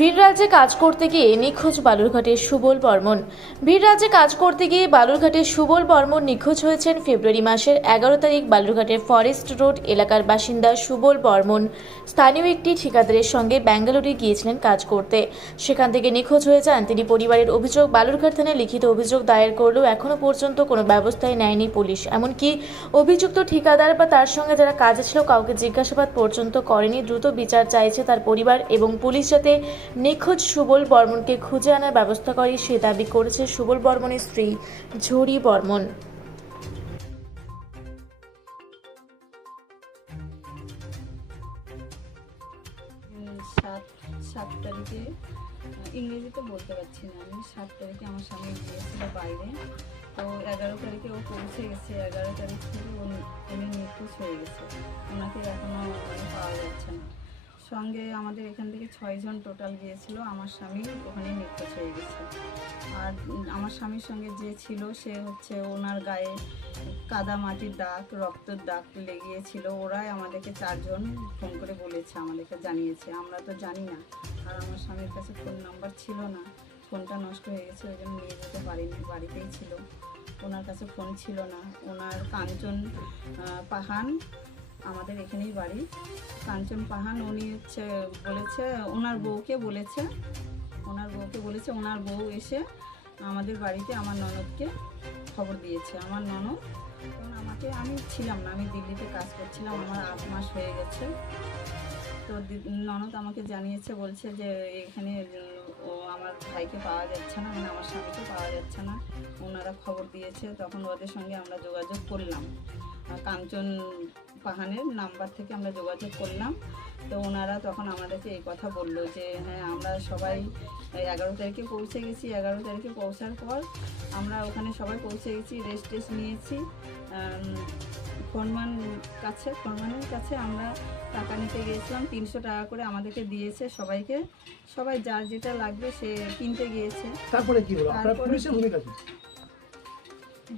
ভিড়রাজ্যে কাজ করতে গিয়ে নিখোঁজ বালুরঘাটের সুবল বর্মন। ভিড়রাজ্যে কাজ করতে গিয়ে বালুরঘাটের সুবল বর্মন নিখোঁজ হয়েছেন ফেব্রুয়ারি মাসের 11 তারিখ। বালুরঘাটের ফরেস্ট রোড এলাকার বাসিন্দা সুবল বর্মন স্থানীয় একটি ঠিকাদারের সঙ্গে ব্যাঙ্গালোরে গিয়েছিলেন কাজ করতে। সেখান থেকে নিখোঁজ হয়ে যান তিনি। পরিবারের অভিযোগ, বালুরঘাট থানায় লিখিত অভিযোগ দায়ের করলেও এখনও পর্যন্ত কোনো ব্যবস্থাই নেয়নি পুলিশ। এমনকি অভিযুক্ত ঠিকাদার বা তার সঙ্গে যারা কাজে ছিল কাউকে জিজ্ঞাসাবাদ পর্যন্ত করেনি। দ্রুত বিচার চাইছে তার পরিবার এবং পুলিশ যাতে নিখোঁজ সুবল বর্মনকে খুঁজে আনার ব্যবস্থা করে সে দাবি করেছে সুবল বর্মনের স্ত্রী ঝুরি বর্মন। সাত তারিখে ইংরেজিতে বলতে পারছি না আমি। 7 তারিখে আমার স্বামী গিয়েছিল বাইরে, তো 11 তারিখে ও পৌঁছে গেছে। 11 তারিখ থেকে উনি নিখোঁজ হয়ে গেছে। ওনাকে এখনও পাওয়া যাচ্ছে না। সঙ্গে আমাদের এখান থেকে 6 জন টোটাল গিয়েছিল। আমার স্বামী ওখানে নিখোঁজ হয়ে গেছে। আর আমার স্বামীর সঙ্গে যে ছিল সে হচ্ছে ওনার গায়ে কাদা মাটির দাগ, রক্তের দাগ লেগিয়েছিল। ওরাই আমাদেরকে 4 জন ফোন করে বলেছে, আমাদেরকে জানিয়েছে। আমরা তো জানি না। আর আমার স্বামীর কাছে ফোন নাম্বার ছিল না, ফোনটা নষ্ট হয়ে গেছে, ওই জন্য নিয়ে যেতে পারিনি, বাড়িতেই ছিল। ওনার কাছে ফোন ছিল না। ওনার কাঞ্চন পাহান, আমাদের এখানেই বাড়ি। কাঞ্চন পাহান উনি হচ্ছে বলেছে ওনার বউকে বলেছে ওনার বউ এসে আমাদের বাড়িতে আমার ননদকে খবর দিয়েছে। আমার ননদ তখন আমি ছিলাম না, আমি দিল্লিতে কাজ করছিলাম, আমার 8 মাস হয়ে গেছে। তো ননদ আমাকে জানিয়েছে, বলছে যে এখানে আমার ভাইকে পাওয়া যাচ্ছে না, মানে আমার স্বামীকে পাওয়া যাচ্ছে না। ওনারা খবর দিয়েছে, তখন ওদের সঙ্গে আমরা যোগাযোগ করলাম। কাঞ্চন পাহানের নাম্বার থেকে আমরা যোগাযোগ করলাম। তো ওনারা তখন আমাদেরকে এই কথা বললো যে হ্যাঁ, আমরা সবাই 11 তারিখে পৌঁছে গেছি। 11 তারিখে পৌঁছার পর আমরা ওখানে সবাই পৌঁছে গেছি, রেস্ট নিয়েছি। ফরমানের কাছে আমরা টাকা নিতে গিয়েছিলাম। 300 টাকা করে আমাদেরকে দিয়েছে সবাইকে। সবাই যার যেটা লাগবে সে কিনতে গিয়েছে। তারপরে কি হলো? আপনারা পুলিশের ভূমিকা কি?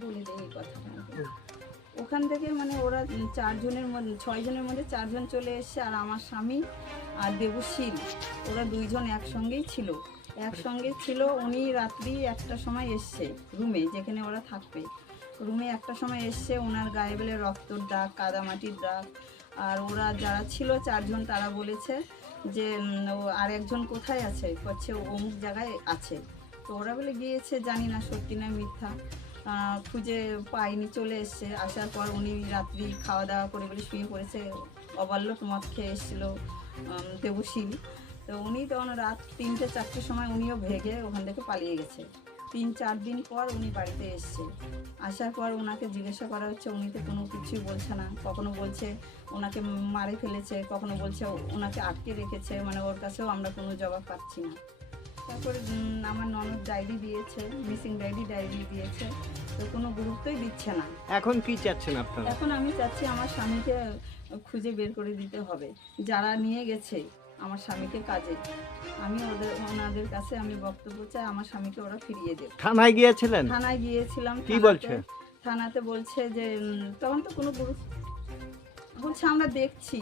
বলে দেই এই কথাটা। ওখান থেকে মানে ওরা 6 জনের মধ্যে 4 জন চলে এসছে। আর আমার স্বামী আর দেবশীল ওরা 2 জন একসঙ্গেই ছিল। উনি রাত্রি 1টার সময় এসছে রুমে, যেখানে ওরা থাকবে। রুমে 1টার সময় এসছে। ওনার গায়ে বেলে রক্তর দাগ, কাদামাটির দাগ। আর ওরা যারা ছিল 4 জন তারা বলেছে যে আর একজন কোথায় আছে, করছে অমুক জায়গায় আছে। তো ওরা বলে গিয়েছে, জানি না সত্যি না মিথ্যা, খুঁজে পাইনি, চলে এসছে। আসার পর উনি রাত্রি খাওয়া দাওয়া করে বলে শুয়ে পড়েছে। অবাল্যক মদ খেয়ে এসেছিলো দেবশীল। তো উনি তখন রাত 3টে-4টের সময় উনিও ভেগে ওখান থেকে পালিয়ে গেছে। 3-4 দিন পর উনি বাড়িতে এসছে। আসার পর ওনাকে জিজ্ঞাসা করা হচ্ছে, উনি তো কোনো কিছুই বলছে না। কখনো বলছে ওনাকে মারে ফেলেছে, কখনো বলছে ওনাকে আটকে রেখেছে, মানে ওর কাছেও আমরা কোনো জবাব পাচ্ছি না। তারপরে আমার ননদ ডায়েরি দিয়েছে, মিসিং ডায়েরি দিয়েছে, তো কোনো গুরুত্বই দিচ্ছে না। এখন কি চাচ্ছেন আপনারা? এখন আমি চাচ্ছি আমার স্বামীকে খুঁজে বের করে দিতে হবে। যারা নিয়ে গেছে আমার স্বামীকে কাজে, আমি ওনাদের কাছে আমি বক্তব্য চাই, আমার স্বামীকে ওরা ফিরিয়ে দেবে। থানায় গিয়েছিলেন? থানায় গিয়েছিলাম। কি বলছে? থানাতে বলছে যে তখন তো কোনো বলছে আমরা দেখছি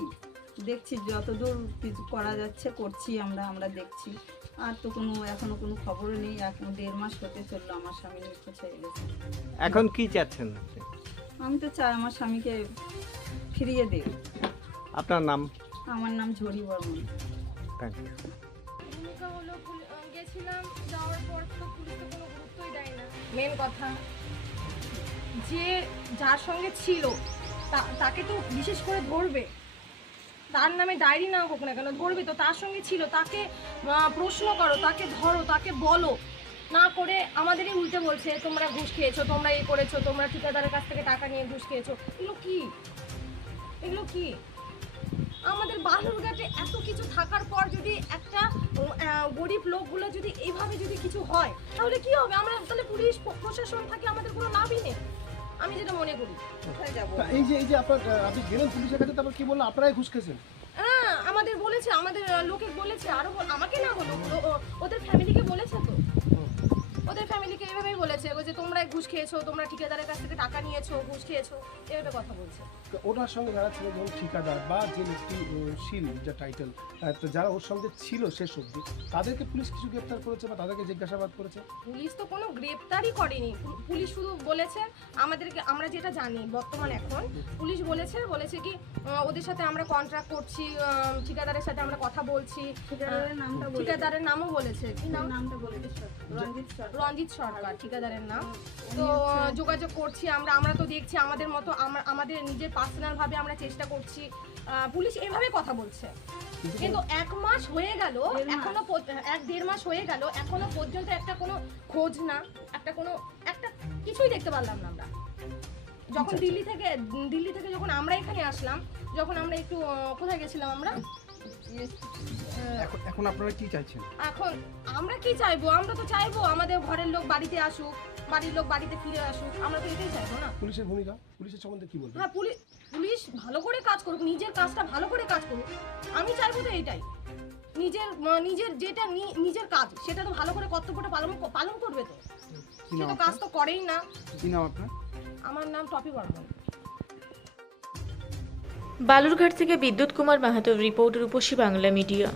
যতদূর কিছু করা যাচ্ছে করছি, আমরা দেখছি। আর তো এখনো কোনো খবরও নেই। এখন 1.5 মাস হতে চললো আমার স্বামী নিখোঁজ হয়ে গেছে। এখন কি চাচ্ছেন? আমি তো চাই আমার স্বামীকে ফিরিয়ে দেব। আপনার নাম? আমার নাম ঝুরি বর্মন। Thank you. ভূমিকা হলো গেছিলাম, যাওয়ার পর তো পুলিশ তো কোনো গুরুত্বই দেয় না। মেন কথা যে যার সঙ্গে ছিল তাকে তো বিশেষ করে ধরবে। তার নামে ডায়েরি না হোক না কেন, ধরবে তো। তার সঙ্গে ছিল, তাকে প্রশ্ন করো, তাকে ধরো, তাকে বলো। না করে আমাদেরই উল্টে বলছে তোমরা ঘুষ খেয়েছো, তোমরা এই করেছো, তোমরা ঠিকাদারের কাছ থেকে টাকা নিয়ে ঘুষ খেয়েছো। এগুলো কি আমাদের বালুরঘাটে এত কিছু থাকার পর যদি একটা গরিব লোকগুলো যদি এইভাবে যদি কিছু হয় তাহলে কি হবে? আমরা তাহলে পুলিশ প্রশাসন থাকে, আমাদের কোনো লাভই নেই, আমি যেটা মনে করি। কোথায় যাবো? এই যে আপনি গেলেন পুলিশের কাছে, তারপর কি বললো? আপনারাই ঘুষ খেয়েছেন? হ্যাঁ, আমাদের বলেছে, আমাদের লোকে বলেছে, আরো আমাকে না হলো, ওদের ফ্যামিলিকে বলেছে। তো ওদের ফ্যামিলিকে এভাবেই বলেছে যে তোমরা ঘুষ খেয়েছো, তোমরা ঠিকাদারের কাছ থেকে টাকা নিয়েছো, ঘুষ খেয়েছো, এভাবে কথা বলছে। ওনার সঙ্গে যারা ছিল যেমন ঠিকাদার বা যে একটি শিল যা টাইটেল, তো যারা ওর সঙ্গে ছিল শেষ অবধি তাদেরকে পুলিশ কিছু গ্রেপ্তার করেছে বা তাদেরকে জিজ্ঞাসাবাদ করেছে? পুলিশ তো কোনো গ্রেপ্তারই করেনি। পুলিশ শুধু বলেছে আমাদেরকে, আমরা যেটা জানি বর্তমান এখন, পুলিশ বলেছে কি ওদের সাথে আমরা কন্ট্রাক্ট করছি, ঠিকাদারের সাথে আমরা কথা বলছি। ঠিকাদারের নামও বলেছে, কি নামটা বলেছে? রঞ্জিত সরকার ঠিকাদারের নাম। তো যোগাযোগ করছি আমরা তো দেখছি আমাদের মতো আমাদের নিজের পার্সোনাল ভাবে আমরা চেষ্টা করছি। পুলিশ এভাবে কথা বলছে, কিন্তু 1 মাস হয়ে গেল, এখনো 1-1.5 মাস হয়ে গেল, এখনো পর্যন্ত একটা কোনো খোঁজ না, একটা কিছুই দেখতে পারলাম না আমরা। যখন দিল্লি থেকে যখন আমরা এখানে আসলাম, যখন আমরা একটু কোথায় গেছিলাম আমরা, এখন আপনারা কি চাইছেন? এখন আমরা কি চাইবো? আমরা তো চাইবো আমাদের ঘরের লোক বাড়িতে আসুক, বাড়ির লোক বাড়িতে ফিরে আসুক, আমরা তো এটাই চাইবো না? পুলিশের ভূমিকা, পুলিশের সম্বন্ধে কি বলবেন? হ্যাঁ, পুলিশ ভালো করে কাজ করুক, নিজের কাজটা ভালো করে কাজ করুক। আমি চাইবো তো এইটাই, নিজের যেটা নিজের কাজ সেটা তো ভালো করে কর্তব্যটা পালন করবে। তো সেটা কাজ তো করেই না। কি নাম আপনার? আমার নাম টপি বর্মন। বালুরঘাট থেকে বিদ্যুৎ কুমার মাহাতোর রিপোর্ট, রূপসী বাংলা মিডিয়া।